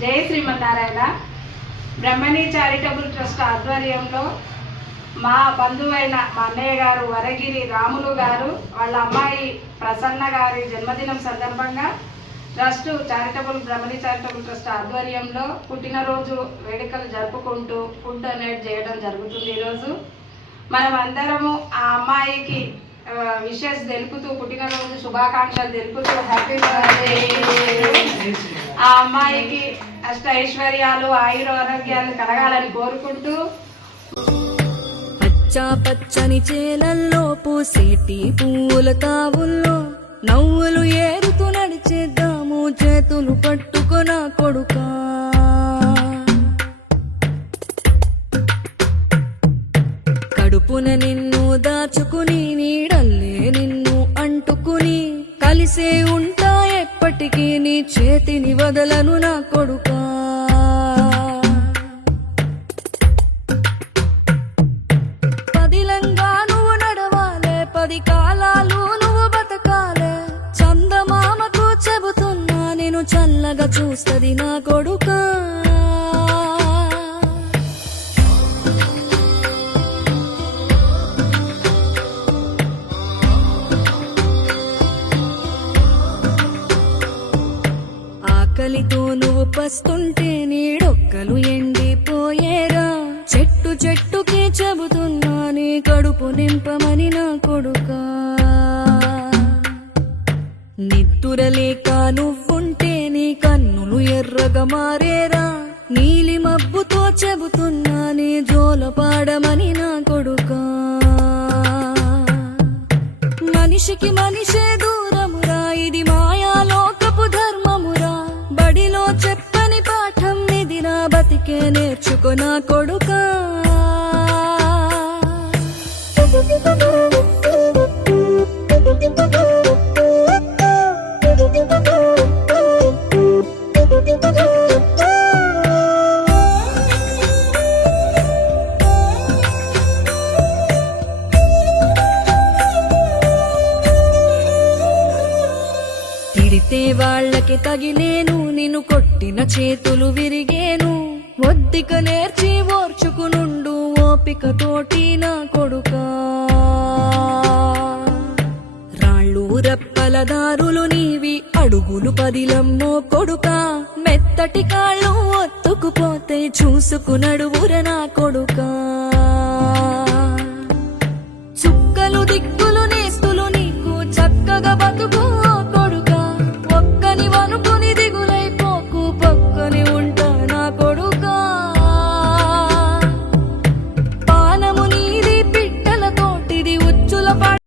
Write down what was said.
జై శ్రీమన్నారాయణ. బ్రహ్మణి charitable trust ఆధ్వర్యంలో మా బంధువైన మా అన్నయ్య గారు వరగిరి రాములు గారు వాళ్ళ అమ్మాయి ప్రసన్న గారి జన్మదినం సందర్భంగా బ్రహ్మణి చారిటబుల్ ట్రస్ట్ ఆధ్వర్యంలో పుట్టినరోజు వేడుకలు జరుపుకుంటూ ఫుడ్ డొనేట్ చేయడం జరుగుతుంది. ఈరోజు మనం అందరము ఆ అమ్మాయికి విషెస్ తెలుపుతూ, పుట్టినరోజు శుభాకాంక్షలు తెలుపుతూ హ్యాపీ బర్త్డే. ఆ అమ్మాయికి అష్ట ఐశ్వర్యాలు, ఆరోగ్యాలు కలగాలని కోరుకుంటూ, పచ్చా పచ్చని చేలల్లో పూసేటి పూల తావుల్లో నవ్వులు ఏరుతూ నడిచేద్దాము, చేతులు పట్టుకొన కొడుకా. కడుపున నిన్ను దాచుకుని నీడల్లే నిన్ను అంటుకుని కలిసే ఉంటా ఎప్పటికీ, నీ చేతిని వదలను నా కొడుకా. పదిలంగా నువ్వు నడవాలే, 10 కాలాలు నువ్వు బతకాలే. చందమామకు చెబుతున్నా నేను చల్లగా చూస్తది నా కొడుకా. ఆకలితో నువ్వు పస్తుంటే నీడొక్కలు ఎండిపోయేరా. చెట్టు చెట్టుకి చెబుతున్నా నీ కడుపు నింపమని నా కొడుకా. నిద్దురలేక నువ్వుంటే నీ కన్నులు ఎర్రగా మారేరా. నీలి మబ్బుతో చెబుతున్నా నీ జోల పాడమని నా కొడుకా. మనిషికి మనిషే దూరమురా, ఇది మాయాలోకపు ధర్మమురా. బడిలో చెప్పని పాఠం ఇదిరా, బతికే నేర్చుకో నా కొడుకా. తిడితే వాళ్ళకి తగిలేను, నిన్ను కొట్టిన చేతులు విరిగేను. ఒద్దిక నేర్చి ఓర్చుకునుండు ఓపిక తోటి నా కొడుకా. రాళ్ళు రప్పల దారులు నీవి, అడుగులు పదిలమ్మో కొడుకా. మెత్తటి కాళ్ళు ఒత్తుకుపోతే చూసుకునడువుర నా కొడుకా.